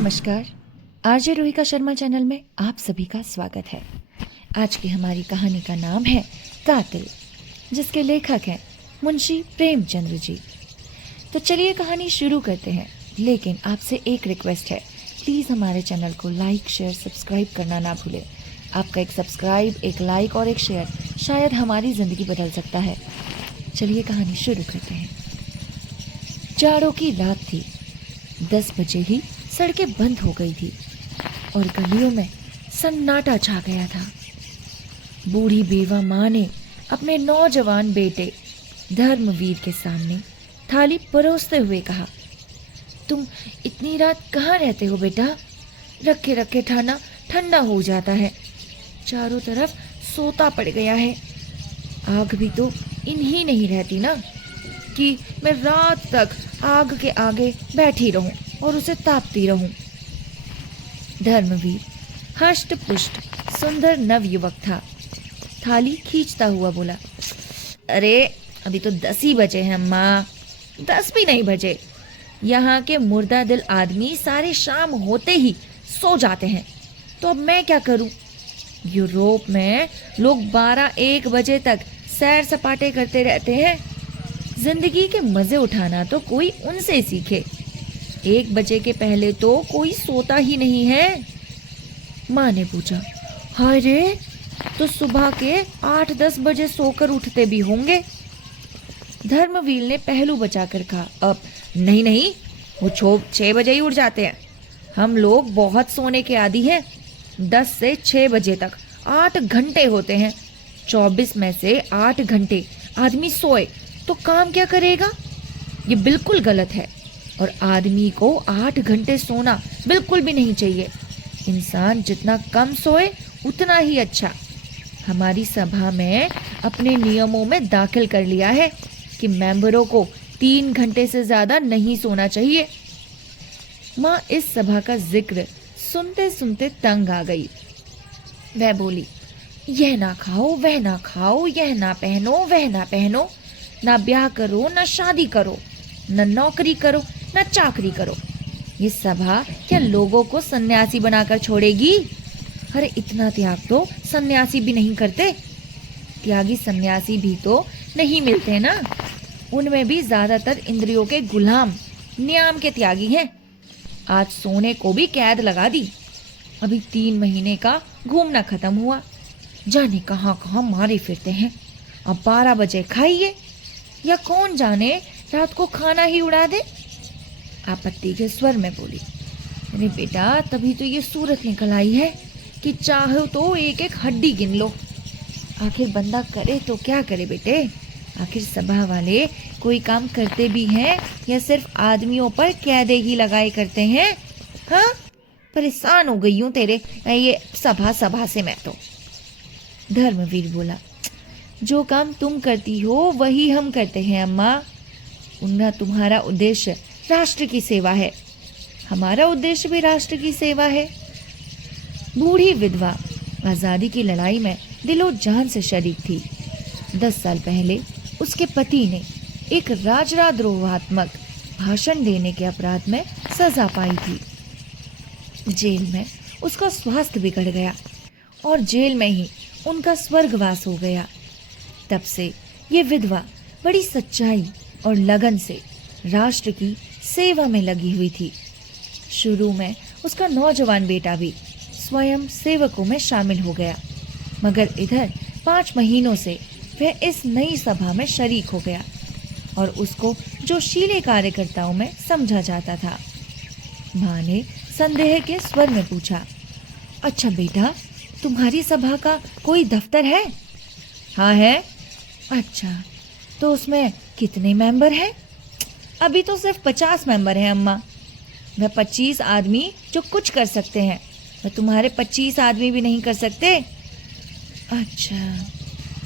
नमस्कार। RJ रोहिका Sharma channel में आप सभी का स्वागत है। आज की हमारी कहानी का नाम है कातिल, जिसके लेखक हैं मुंशी प्रेमचंद्र जी। तो चलिए कहानी शुरू करते हैं, लेकिन आपसे एक रिक्वेस्ट है, प्लीज़ हमारे चैनल को लाइक शेयर सब्सक्राइब करना ना भूलें। आपका एक सब्सक्राइब, एक लाइक और एक शेयर शायद हमारी ज़िंदगी बदल सकता है। चलिए कहानी शुरू करते हैं। जाड़ों की रात थी। 10 बजे ही सड़कें बंद हो गई थी और गलियों में सन्नाटा छा गया था। बूढ़ी बेवा माँ ने अपने नौजवान बेटे धर्मवीर के सामने थाली परोसते हुए कहा, तुम इतनी रात कहाँ रहते हो बेटा? रखे रखे खाना ठंडा हो जाता है। चारों तरफ सोता पड़ गया है। आग भी तो इन्हीं नहीं रहती ना कि मैं रात तक आग के आगे बैठी रहूं और उसे तापती रहूं। धर्मवीर हष्ट पुष्ट सुंदर नव युवक था। थाली खींचता हुआ बोला, अरे अभी तो 10 ही बजे हैं अम्मा, 10 भी नहीं बजे। यहाँ के मुर्दा दिल आदमी सारे शाम होते ही सो जाते हैं, तो अब मैं क्या करूं? यूरोप में लोग 12-1 बजे तक सैर सपाटे करते रहते हैं। जिंदगी के मजे उठाना तो कोई उनसे सीखे। 1 बजे के पहले तो कोई सोता ही नहीं है। माँ ने पूछा, हाय रे, तो सुबह के 8-10 बजे सोकर उठते भी होंगे। धर्मवीर ने पहलू बचाकर कहा, अब नहीं नहीं, वो 6 बजे ही उठ जाते हैं। हम लोग बहुत सोने के आदी हैं। 10 से 6 बजे तक 8 घंटे होते हैं। 24 में से 8 घंटे आदमी सोए तो काम क्या करेगा? ये बिल्कुल गलत है और आदमी को 8 घंटे सोना बिल्कुल भी नहीं चाहिए। इंसान जितना कम सोए उतना ही अच्छा। हमारी सभा में अपने नियमों में दाखिल कर लिया है कि मेंबरों को 3 घंटे से ज्यादा नहीं सोना चाहिए। माँ इस सभा का जिक्र सुनते सुनते तंग आ गई। वह बोली, यह ना खाओ, वह ना खाओ, यह ना पहनो, वह ना पहनो, ना ब्याह करो, ना शादी करो, न नौकरी करो, न चाकरी करो। ये सभा क्या लोगों को सन्यासी बनाकर छोड़ेगी? अरे इतना त्याग तो सन्यासी भी नहीं करते। त्यागी सन्यासी भी तो नहीं मिलते ना। उनमें भी ज्यादातर इंद्रियों के गुलाम, नियम के त्यागी हैं। आज सोने को भी कैद लगा दी। अभी 3 महीने का घूमना खत्म हुआ, जाने कहाँ कहाँ मारे फिरते हैं। अब 12 बजे खाइए, या कौन जाने रात को खाना ही उड़ा दे। आपत्ति के स्वर में बोली, अरे बेटा, तभी तो ये सूरत निकल आई है कि चाहो तो एक एक हड्डी गिन लो। आखिर बंदा करे तो क्या करे बेटे? आखिर सभा वाले कोई काम करते भी हैं या सिर्फ आदमियों पर कैदे ही लगाए करते हैं? हाँ, परेशान हो गई हूँ तेरे ये सभा से मैं तो। धर्मवीर बोला, जो काम तुम करती हो वही हम करते हैं अम्मा। उनका तुम्हारा उद्देश्य राष्ट्र की सेवा है, हमारा उद्देश्य भी राष्ट्र की सेवा है। बूढ़ी विधवा आजादी की लड़ाई में दिलो जान से शरीक थी। 10 साल पहले उसके पति ने एक राजद्रोहात्मक भाषण देने के अपराध में सजा पाई थी। जेल में उसका स्वास्थ्य बिगड़ गया और जेल में ही उनका स्वर्गवास हो गया। तब से ये विधवा बड़ी सच्चाई और लगन से राष्ट्र की सेवा में लगी हुई थी। शुरू में उसका नौजवान बेटा भी स्वयं सेवकों में शामिल हो गया, मगर इधर 5 महीनों से वह इस नई सभा में शरीक हो गया और उसको जोशीले कार्यकर्ताओं में समझा जाता था। माँ ने संदेह के स्वर में पूछा, अच्छा बेटा, तुम्हारी सभा का कोई दफ्तर है? हाँ है। अच्छा, तो उसमें कितने मेंबर हैं? अभी तो सिर्फ 50 मेंबर हैं अम्मा। वह 25 आदमी जो कुछ कर सकते हैं, वह तुम्हारे 25 आदमी भी नहीं कर सकते। अच्छा,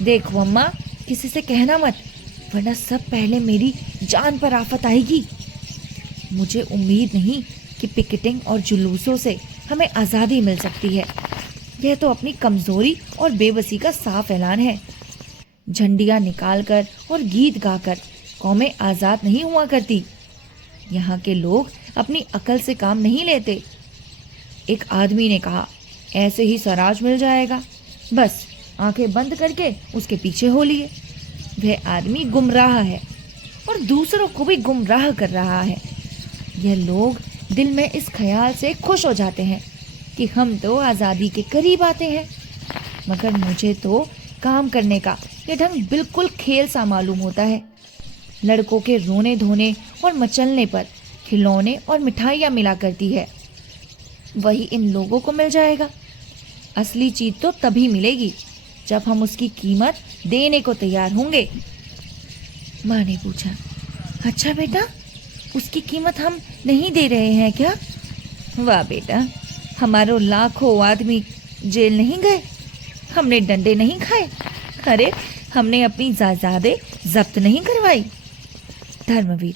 देखो अम्मा, किसी से कहना मत, वरना सब पहले मेरी जान पर आफत आएगी। मुझे उम्मीद नहीं कि पिकेटिंग और जुलूसों से हमें आज़ादी मिल सकती है। यह तो अपनी कमजोरी और बेबसी का साफ ऐलान है। झंडियां निकालकर और गीत गाकर कौमें आज़ाद नहीं हुआ करती। यहाँ के लोग अपनी अकल से काम नहीं लेते, एक आदमी ने कहा, ऐसे ही स्वराज मिल जाएगा, बस आंखें बंद करके उसके पीछे हो लिए। वह आदमी गुमराह है और दूसरों को भी गुमराह कर रहा है। यह लोग दिल में इस ख्याल से खुश हो जाते हैं कि हम तो आज़ादी के करीब आते हैं, मगर मुझे तो काम करने का यह ढंग बिल्कुल खेल सा मालूम होता है। लड़कों के रोने धोने और मचलने पर खिलौने और मिठाइयाँ मिला करती है, वही इन लोगों को मिल जाएगा। असली चीज तो तभी मिलेगी जब हम उसकी कीमत देने को तैयार होंगे। माँ ने पूछा, अच्छा बेटा, उसकी कीमत हम नहीं दे रहे हैं क्या? वाह बेटा, हमारे लाखों आदमी जेल नहीं गए, हमने डंडे नहीं खाए, अरे हमने अपनी जायदादें जब्त नहीं करवाई। धर्मवीर,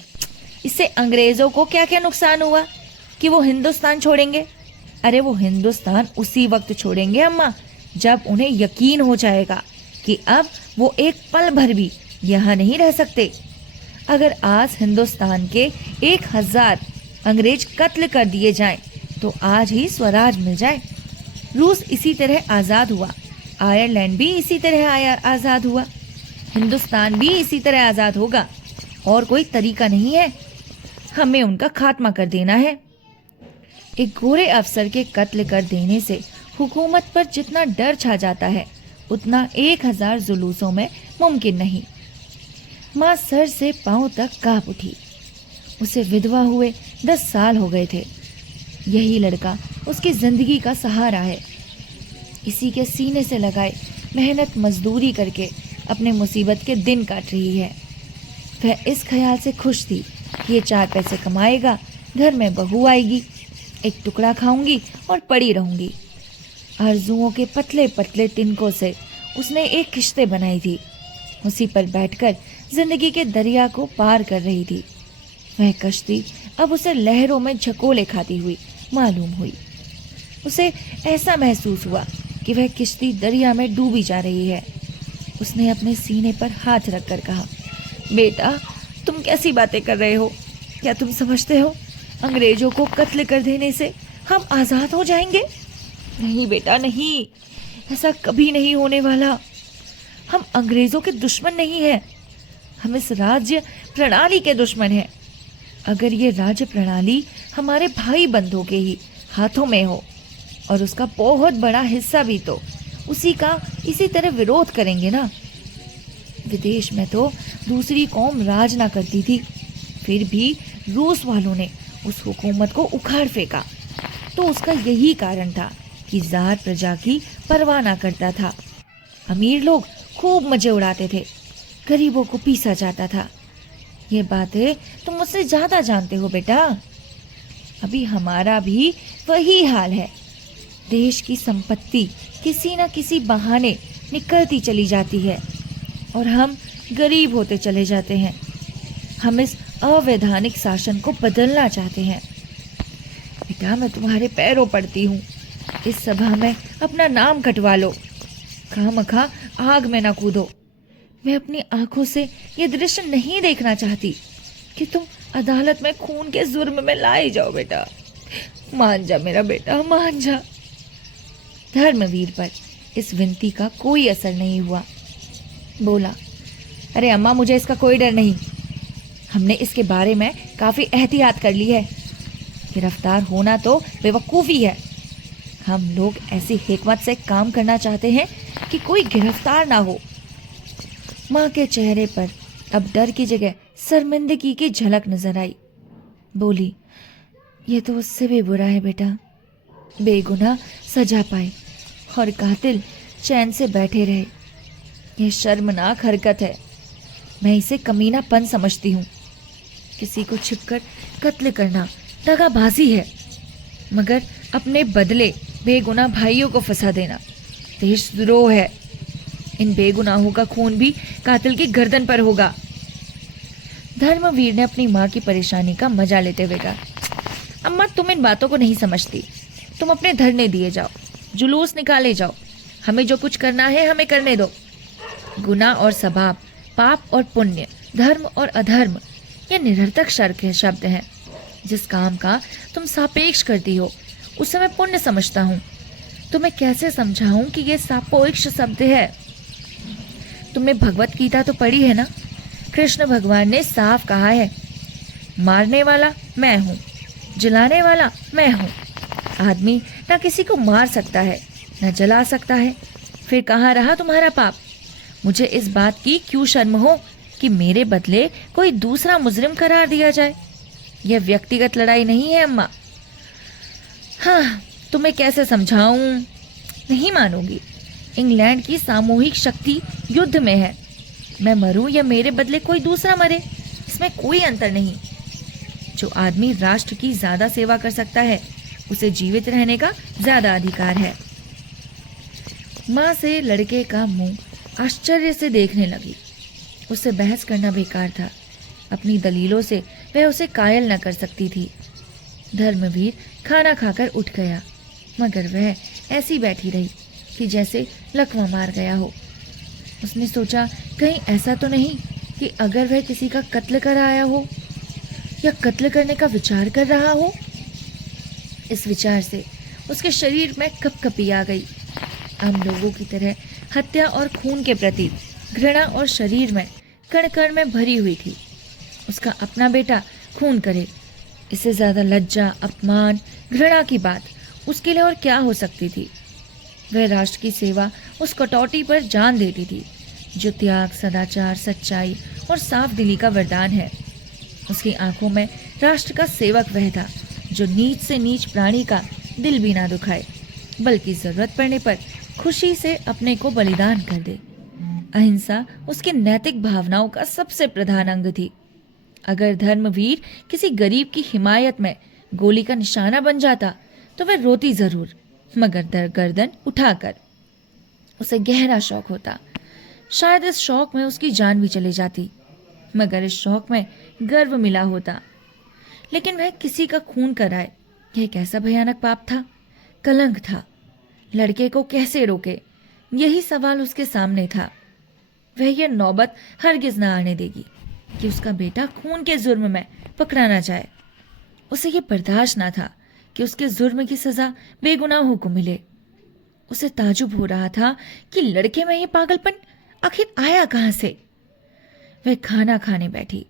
इससे अंग्रेजों को क्या क्या नुकसान हुआ कि वो हिंदुस्तान छोड़ेंगे? अरे वो हिंदुस्तान उसी वक्त छोड़ेंगे अम्मा जब उन्हें यकीन हो जाएगा कि अब वो एक पल भर भी यहाँ नहीं रह सकते। अगर आज हिंदुस्तान के 1000 अंग्रेज कत्ल कर दिए जाएं तो आज ही स्वराज मिल जाए। रूस इसी तरह आज़ाद हुआ, आयरलैंड भी इसी तरह आज़ाद हुआ, हिंदुस्तान भी इसी तरह आज़ाद होगा। और कोई तरीका नहीं है, हमें उनका खात्मा कर देना है। एक गोरे अफसर के कत्ल कर देने से हुकूमत पर जितना डर छा जाता है उतना 1000 जुलूसों में मुमकिन नहीं। माँ सर से पांव तक कांप उठी। उसे विधवा हुए 10 साल हो गए थे। यही लड़का उसकी जिंदगी का सहारा है। इसी के सीने से लगाए मेहनत मजदूरी करके अपने मुसीबत के दिन काट रही है। वह इस ख्याल से खुश थी कि ये 4 पैसे कमाएगा, घर में बहू आएगी, एक टुकड़ा खाऊंगी और पड़ी रहूंगी। आरजुओं के पतले पतले तिनकों से उसने एक किश्ते बनाई थी, उसी पर बैठकर जिंदगी के दरिया को पार कर रही थी। वह कश्ती अब उसे लहरों में झकोले खाती हुई मालूम हुई। उसे ऐसा महसूस हुआ कि वह किश्ती दरिया में डूबी जा रही है। उसने अपने सीने पर हाथ रखकर कहा, बेटा, तुम कैसी बातें कर रहे हो? क्या तुम समझते हो अंग्रेजों को कत्ल कर देने से हम आज़ाद हो जाएंगे? नहीं बेटा, नहीं, ऐसा कभी नहीं होने वाला। हम अंग्रेजों के दुश्मन नहीं हैं, हम इस राज्य प्रणाली के दुश्मन हैं। अगर ये राज्य प्रणाली हमारे भाई बंधुओं के ही हाथों में हो और उसका बहुत बड़ा हिस्सा भी तो उसी का इसी तरह विरोध करेंगे ना। विदेश में तो दूसरी कौम राज ना करती थी, फिर भी रूस वालों ने उस हुकूमत को उखाड़ फेंका। तो उसका यही कारण था कि ज़ार प्रजा की परवाह ना करता था। अमीर लोग खूब मजे उड़ाते थे, गरीबों को पीसा जाता था। ये बातें तुम मुझसे ज़्यादा जानते हो बेटा। अभी हमारा भी वही हाल है। देश की संपत्ति किसी न किसी बहाने निकलती चली जाती है और हम गरीब होते चले जाते हैं। हम इस अवैधानिक शासन को बदलना चाहते हैं। बेटा, मैं तुम्हारे पैरों पड़ती हूँ, इस सभा में अपना नाम कटवा लो, खामखा आग में ना कूदो। मैं अपनी आंखों से ये दृश्य नहीं देखना चाहती कि तुम अदालत में खून के जुर्म में लाए जाओ। बेटा, मान जा मेरा बेटा, मान जा। धर्मवीर पर इस विनती का कोई असर नहीं हुआ। बोला, अरे अम्मा, मुझे इसका कोई डर नहीं। हमने इसके बारे में काफ़ी एहतियात कर ली है। गिरफ्तार होना तो बेवकूफ़ी है। हम लोग ऐसी हिकमत से काम करना चाहते हैं कि कोई गिरफ्तार ना हो। माँ के चेहरे पर अब डर की जगह शर्मिंदगी की झलक नजर आई। बोली, ये तो उससे भी बुरा है बेटा। बेगुनाह सजा पाए और कातिल चैन से बैठे रहे। यह शर्मनाक हरकत है। मैं इसे कमीनापन समझती हूँ। किसी को छिपकर कत्ल करना दगाबाजी है, मगर अपने बदले बेगुनाह भाइयों को फंसा देना देशद्रोह है। इन बेगुनाहों का खून भी कातिल की गर्दन पर होगा। धर्मवीर ने अपनी माँ की परेशानी का मजा लेते हुए कहा, अम्मा, तुम इन बातों को नहीं समझती। तुम अपने धरने दिए जाओ, जुलूस निकाले जाओ, हमें जो कुछ करना है हमें करने दो। गुनाह और सबाब, पाप और पुण्य, धर्म और अधर्म, ये निरर्थक शब्द हैं। जिस काम का तुम सापेक्ष करती हो उसे मैं पुण्य समझता हूँ। तो मैं कैसे समझाऊं कि ये सापोइक शब्द है? तुमने भगवत गीता तो पढ़ी है ना? कृष्ण भगवान ने साफ कहा है, मारने वाला मैं हूँ, जलाने वाला मैं हूँ। आदमी ना किसी को मार सकता है न जला सकता है। फिर कहाँ रहा तुम्हारा पाप? मुझे इस बात की क्यों शर्म हो कि मेरे बदले कोई दूसरा मुजरिम करार दिया जाए? यह व्यक्तिगत लड़ाई नहीं है अम्मा। हाँ, तुम्हें कैसे समझाऊं? नहीं मानोगी। इंग्लैंड की सामूहिक शक्ति युद्ध में है। मैं मरूं या मेरे बदले कोई दूसरा मरे, इसमें कोई अंतर नहीं। जो आदमी राष्ट्र की ज्यादा सेवा कर सकता है उसे जीवित रहने का ज्यादा अधिकार है। माँ से लड़के का मुंह आश्चर्य से देखने लगी। उससे बहस करना बेकार था। अपनी दलीलों से वह उसे कायल न कर सकती थी। धर्मवीर खाना खाकर उठ गया, मगर वह ऐसी बैठी रही कि जैसे लकवा मार गया हो। उसने सोचा, कहीं ऐसा तो नहीं कि अगर वह किसी का कत्ल कर आया हो या कत्ल करने का विचार कर रहा हो। इस विचार से उसके शरीर में कपकपी आ गई। आम लोगों की तरह हत्या और खून के प्रति घृणा और शरीर में कण कण में भरी हुई थी। उसका अपना बेटा खून करे, इससे ज्यादा लज्जा, अपमान, घृणा की बात उसके लिए और क्या हो सकती थी? वह राष्ट्र की सेवा उस कटौती पर जान देती थी जो त्याग, सदाचार, सच्चाई और साफ दिली का वरदान है। उसकी आंखों में राष्ट्र का सेवक वह था जो नीच से नीच प्राणी का दिल भी ना दुखाए, बल्कि जरूरत पड़ने पर खुशी से अपने को बलिदान कर दे। अहिंसा उसकी नैतिक भावनाओं का सबसे प्रधान अंग थी। अगर धर्मवीर किसी गरीब की हिमायत में गोली का निशाना बन जाता तो वह रोती जरूर, मगर गर्दन उठाकर। उसे गहरा शौक होता। शायद इस शौक में उसकी जान भी चली जाती, मगर इस शौक में गर्व मिला होता। लेकिन वह किसी का खून कराए, यह कैसा भयानक पाप था, कलंक था। लड़के को कैसे रोके, यही सवाल उसके सामने था। वह यह नौबत हरगिज न आने देगी कि उसका बेटा खून के जुर्म में पकड़ा ना जाए। उसे यह बर्दाश्त ना था कि उसके जुर्म की सजा बेगुनाहों को मिले। उसे ताजुब हो रहा था कि लड़के में यह पागलपन आखिर आया कहां से। वह खाना खाने बैठी,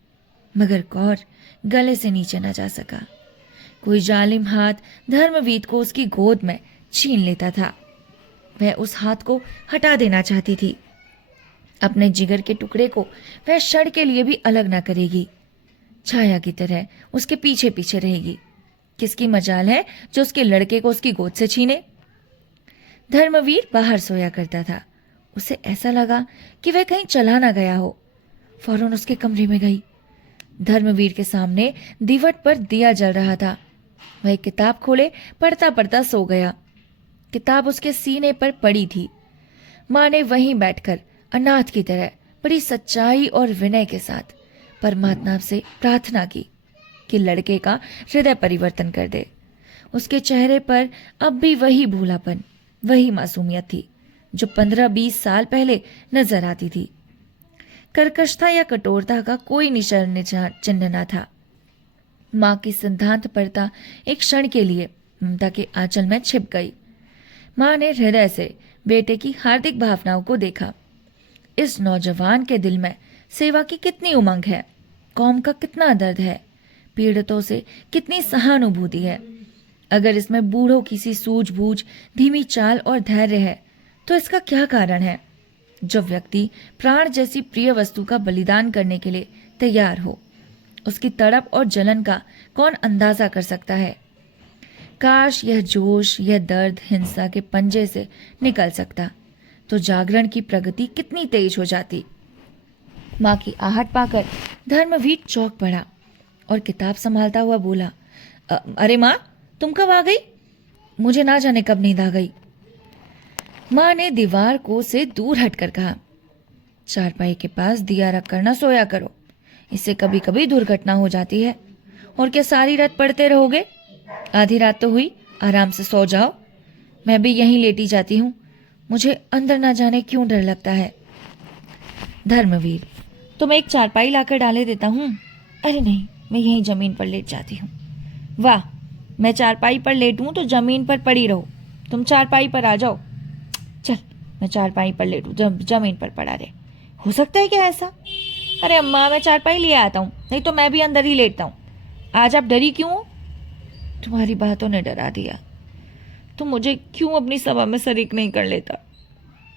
मगर कौर गले से नीचे न जा सका। कोई जालिम हाथ धर्मवीर को उसकी गोद में छीन लेता था। वह उस हाथ को हटा देना चाहती थी। अपने जिगर के टुकड़े को वह क्षण के लिए भी अलग न करेगी। छाया की तरह उसके पीछे पीछे रहेगी। किसकी मजाल है जो उसके लड़के को उसकी गोद से छीने। धर्मवीर बाहर सोया करता था। उसे ऐसा लगा कि वह कहीं चला ना गया हो। फौरन उसके कमरे में गई। धर्मवीर के सामने दीवट पर दिया जल रहा था। वह एक किताब खोले पढ़ता पढ़ता सो गया। किताब उसके सीने पर पड़ी थी। माँ ने वहीं बैठकर अनाथ की तरह बड़ी सच्चाई और विनय के साथ परमात्मा से प्रार्थना की कि लड़के का हृदय परिवर्तन कर दे। उसके चेहरे पर अब भी वही भूलापन, वही मासूमियत थी जो 15-20 साल पहले नजर आती थी। कर्कशता या कठोरता का कोई निशान चिन्ह न था। माँ की सिद्धांत परता एक क्षण के लिए ममता के आंचल में छिप गई। माँ ने हृदय से बेटे की हार्दिक भावनाओं को देखा। इस नौजवान के दिल में सेवा की कितनी उमंग है, कौम का कितना दर्द है, पीड़ितों से कितनी सहानुभूति है। अगर इसमें बूढ़ों की सी सूझबूझ, धीमी चाल और धैर्य है तो इसका क्या कारण है? जो व्यक्ति प्राण जैसी प्रिय वस्तु का बलिदान करने के लिए तैयार हो, उसकी तड़प और जलन का कौन अंदाजा कर सकता है? काश यह जोश, यह दर्द हिंसा के पंजे से निकल सकता तो जागरण की प्रगति कितनी तेज हो जाती। माँ की आहट पाकर धर्मवीर चौंक पड़ा और किताब संभालता हुआ बोला, अरे माँ, तुम कब आ गई? मुझे ना जाने कब नींद आ गई। माँ ने दीवार को से दूर हटकर कहा, चारपाई के पास दिया रख कर ना सोया करो, इससे कभी कभी दुर्घटना हो जाती है। और क्या सारी रात पढ़ते रहोगे? आधी रात तो हुई, आराम से सो जाओ। मैं भी यहीं लेटी जाती हूँ, मुझे अंदर ना जाने क्यों डर लगता है। धर्मवीर, तो मैं एक चारपाई लाकर डाले देता हूँ। अरे नहीं, मैं यहीं जमीन पर लेट जाती हूँ। वाह, मैं चारपाई पर लेटूं तो जमीन पर पड़ी रहो। तुम चारपाई पर आ जाओ। चल, मैं चारपाई पर लेटूं, जमीन पर पड़ा रहे। हो सकता है क्या ऐसा? अरे अम्मा, मैं चारपाई ले आता हूँ, नहीं तो मैं भी अंदर ही लेटता हूँ। आज आप डरी क्यों हो? तुम्हारी बातों ने डरा दिया। तुम मुझे क्यों अपनी सभा में शरीक नहीं कर लेता?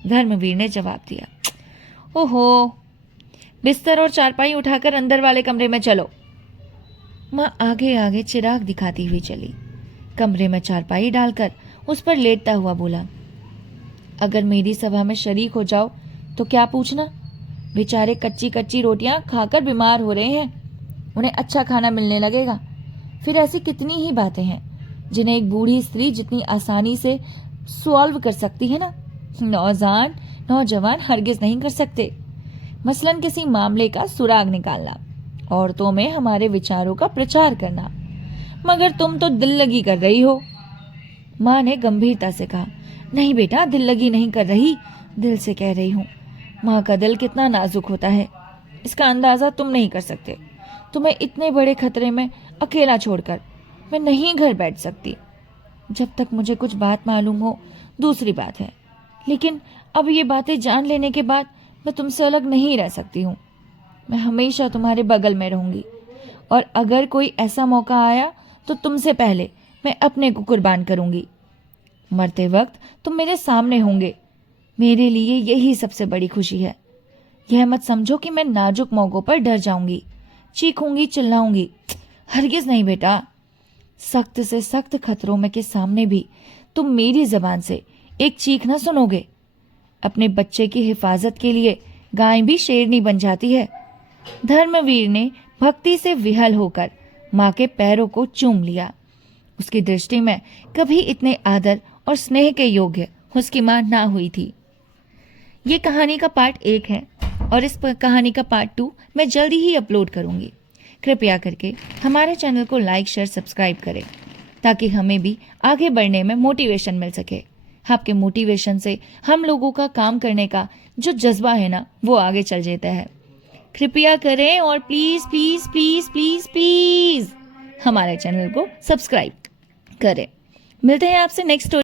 धर्मवीर ने जवाब दिया। ओहो, बिस्तर और चारपाई उठाकर अंदर वाले कमरे में चलो। माँ आगे आगे चिराग दिखाती हुई चली। कमरे में चारपाई डालकर उस पर लेटता हुआ बोला, अगर मेरी सभा में शरीक हो जाओ तो क्या पूछना? बेचारे कच्ची कच्ची रोटियां खाकर बीमार हो रहे हैं, उन्हें अच्छा खाना मिलने लगेगा। फिर ऐसी कितनी ही बातें हैं जिन्हें एक बूढ़ी स्त्री जितनी आसानी से सॉल्व कर सकती है ना, नौजवान हरगिज नहीं कर सकते। मसलन किसी मामले का सुराग निकालना, औरतों में हमारे विचारों का प्रचार करना। मगर तुम तो दिल लगी कर रही हो। माँ ने गंभीरता से कहा, नहीं बेटा, दिल लगी नहीं कर रही, दिल से कह रही हूँ। माँ का दिल कितना नाजुक होता है, इसका अंदाजा तुम नहीं कर सकते। तुम्हें इतने बड़े खतरे में अकेला छोड़कर मैं नहीं घर बैठ सकती। जब तक मुझे कुछ बात मालूम हो दूसरी बात है, लेकिन अब ये बातें जान लेने के बाद मैं तुमसे अलग नहीं रह सकती हूँ। मैं हमेशा तुम्हारे बगल में रहूंगी, और अगर कोई ऐसा मौका आया तो तुमसे पहले मैं अपने को कुर्बान करूंगी। मरते वक्त तुम मेरे सामने होंगे, मेरे लिए यही सबसे बड़ी खुशी है। यह मत समझो कि मैं नाजुक मौकों पर डर जाऊंगी, चीखूंगी, चिल्लाऊंगी। हरगिज नहीं बेटा। सख्त से सख्त खतरों में के सामने भी तुम मेरी जबान से एक चीख न सुनोगे। अपने बच्चे की हिफाजत के लिए गाय भी शेरनी बन जाती है। धर्मवीर ने भक्ति से विहल होकर माँ के पैरों को चूम लिया। उसकी दृष्टि में कभी इतने आदर और स्नेह के योग्य उसकी माँ ना हुई थी। ये कहानी का पार्ट 1 है और इस कहानी का पार्ट 2 मैं जल्दी ही अपलोड करूंगी। कृपया करके हमारे चैनल को लाइक, शेयर, सब्सक्राइब करें ताकि हमें भी आगे बढ़ने में मोटिवेशन मिल सके। आपके मोटिवेशन से हम लोगों का काम करने का जो जज्बा है ना, वो आगे चल जाता है। कृपया करें और please please please please please हमारे चैनल को सब्सक्राइब करें। मिलते हैं आपसे नेक्स्ट